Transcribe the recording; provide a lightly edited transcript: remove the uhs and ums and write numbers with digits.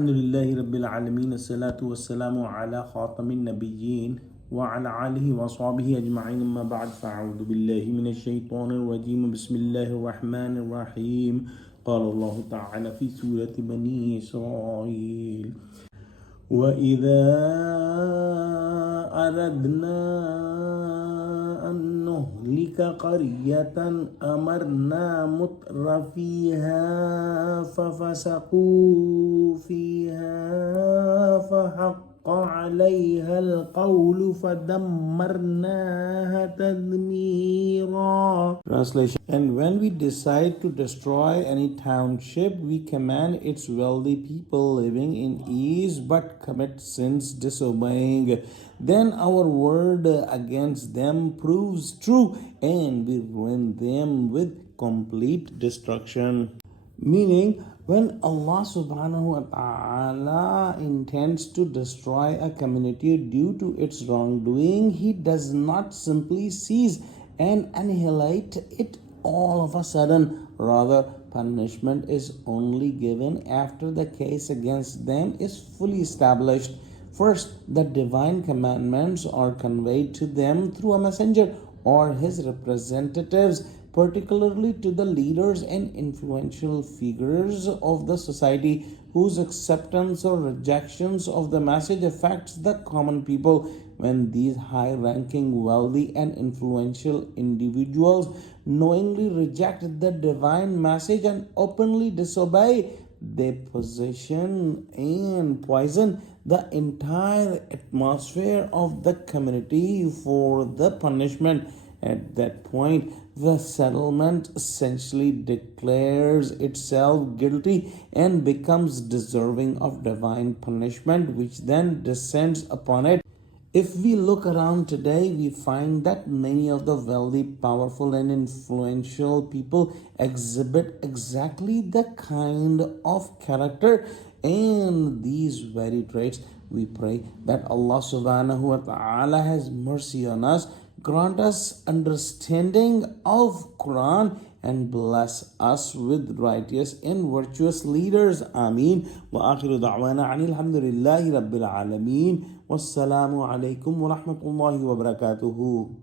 Alhamdulillahi Rabbil Alameen, As-salatu was-salamu ala khatamin nabiyyin wa ala alihi wa sahbihi ajma'in, amma ba'd, fa'a'udhu billahi minash shaytanir rajim, bismillahir rahmanir rahim. Qala Allahu ta'ala fi Surah Bani Israel, وَإِذَا أَرَدْنَا أَن نُهْلِكَ قَرْيَةً أَمَرْنَا مُتْرَفِيهَا فَفَسَقُوا فِيهَا فَحَقَّ عَلَيْهَا الْقَوْلُ فَدَمَّرْنَاهَا تَدْمِيرًا. Translation. And when we decide to destroy any township, we command its wealthy people living in ease but commit sins disobeying. Then our word against them proves true and we ruin them with complete destruction. Meaning, when Allah subhanahu wa ta'ala intends to destroy a community due to its wrongdoing, He does not simply seize and annihilate it all of a sudden. Rather, punishment is only given after the case against them is fully established. First, the divine commandments are conveyed to them through a messenger or his representatives, particularly to the leaders and influential figures of the society whose acceptance or rejections of the message affects the common people. When these high-ranking, wealthy, and influential individuals knowingly reject the divine message and openly disobey, they position and poison the entire atmosphere of the community for the punishment. At that point, the settlement essentially declares itself guilty and becomes deserving of divine punishment, which then descends upon it. If we look around today, we find that many of the wealthy, powerful, and influential people exhibit exactly the kind of character and these very traits. We pray that Allah subhanahu wa ta'ala has mercy on us, grant us understanding of Quran, and bless us with righteous and virtuous leaders. Ameen. Wa akhiru da'wana anil hamdulillahi rabbil alameen. Wassalamu alaikum wa rahmatullahi wa barakatuhu.